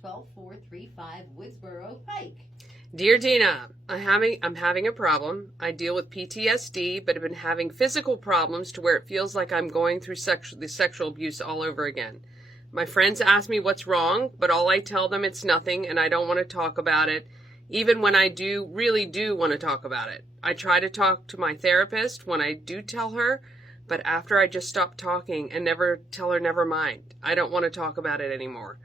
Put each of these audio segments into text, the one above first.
12435 Woodsboro Pike. Dear Dina, I'm having a problem. I deal with PTSD, but have been having physical problems to where it feels like I'm going through sexual abuse all over again. My friends ask me what's wrong, but all I tell them it's nothing and I don't want to talk about it, even when I really do want to talk about it. I try to talk to my therapist when I do tell her, but after I just stop talking and never tell her never mind. I don't want to talk about it anymore.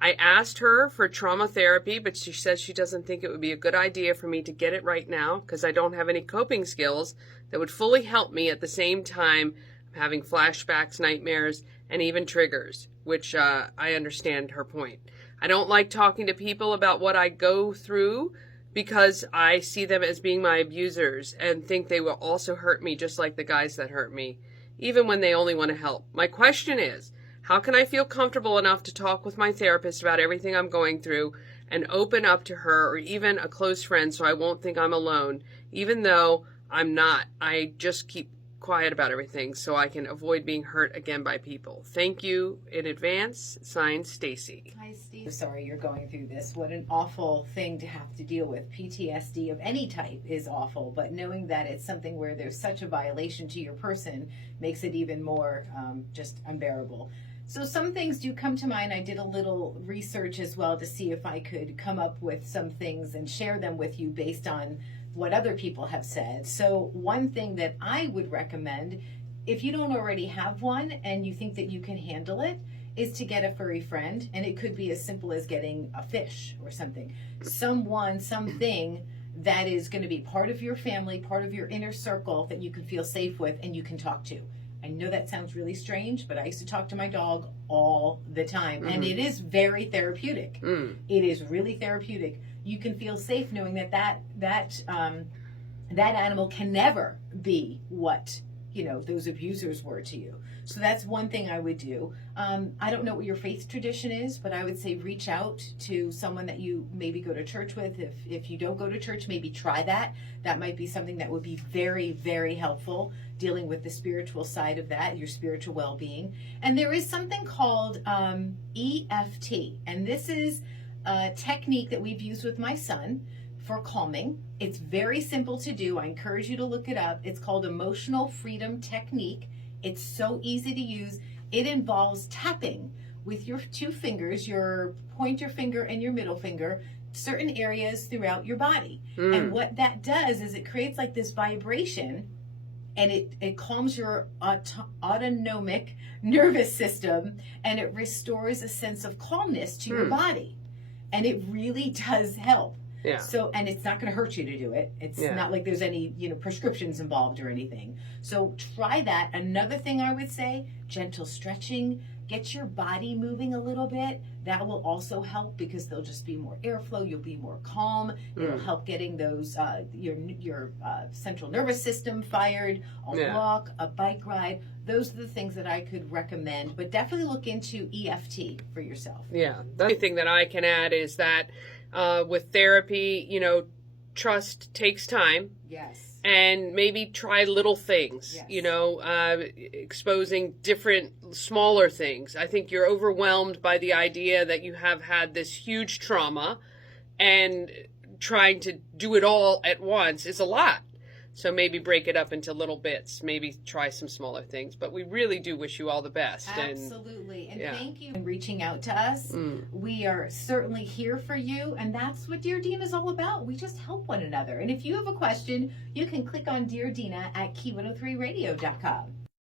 I asked her for trauma therapy, but she says she doesn't think it would be a good idea for me to get it right now because I don't have any coping skills that would fully help me. At the same time, I'm having flashbacks, nightmares, and even triggers, which I understand her point. I don't like talking to people about what I go through because I see them as being my abusers and think they will also hurt me just like the guys that hurt me, even when they only want to help. My question is, how can I feel comfortable enough to talk with my therapist about everything I'm going through and open up to her or even a close friend so I won't think I'm alone, even though I'm not? I just keep quiet about everything so I can avoid being hurt again by people. Thank you in advance. Signed, Stacy. Hi, Steve. Sorry you're going through this. What an awful thing to have to deal with. PTSD of any type is awful, but knowing that it's something where there's such a violation to your person makes it even more just unbearable. So some things do come to mind. I did a little research as well to see if I could come up with some things and share them with you based on what other people have said. So one thing that I would recommend, if you don't already have one and you think that you can handle it, is to get a furry friend. And it could be as simple as getting a fish or something. Something that is going to be part of your family, part of your inner circle that you can feel safe with and you can talk to. I know that sounds really strange, but I used to talk to my dog all the time, and it is very therapeutic. It is really therapeutic. You can feel safe knowing that animal can never be what those abusers were to you. So that's one thing I would do. I don't know what your faith tradition is, but I would say reach out to someone that you maybe go to church with. If you don't go to church, maybe try that. That might be something that would be very, very helpful, dealing with the spiritual side of that, your spiritual well-being. And there is something called EFT, and this is a technique that we've used with my son for calming. It's very simple to do. I encourage you to look it up. It's called Emotional Freedom Technique. It's so easy to use. It involves tapping with your two fingers, your pointer finger and your middle finger, certain areas throughout your body. And what that does is it creates like this vibration, and it calms your autonomic nervous system, and it restores a sense of calmness to your body. And it really does help. Yeah. So, and it's not going to hurt you to do it. It's not like there's any, prescriptions involved or anything. So try that. Another thing I would say, gentle stretching, get your body moving a little bit. That will also help because there'll just be more airflow. You'll be more calm. It'll help getting those, your central nervous system fired, a walk, a bike ride. Those are the things that I could recommend, but definitely look into EFT for yourself. Yeah. The only thing that I can add is that with therapy, trust takes time. Yes. And maybe try little things, exposing different smaller things. I think you're overwhelmed by the idea that you have had this huge trauma, and trying to do it all at once is a lot. So maybe break it up into little bits. Maybe try some smaller things. But we really do wish you all the best. Absolutely. And thank you for reaching out to us. We are certainly here for you. And that's what Dear Dina is all about. We just help one another. And if you have a question, you can click on Dear Dina at key103radio.com.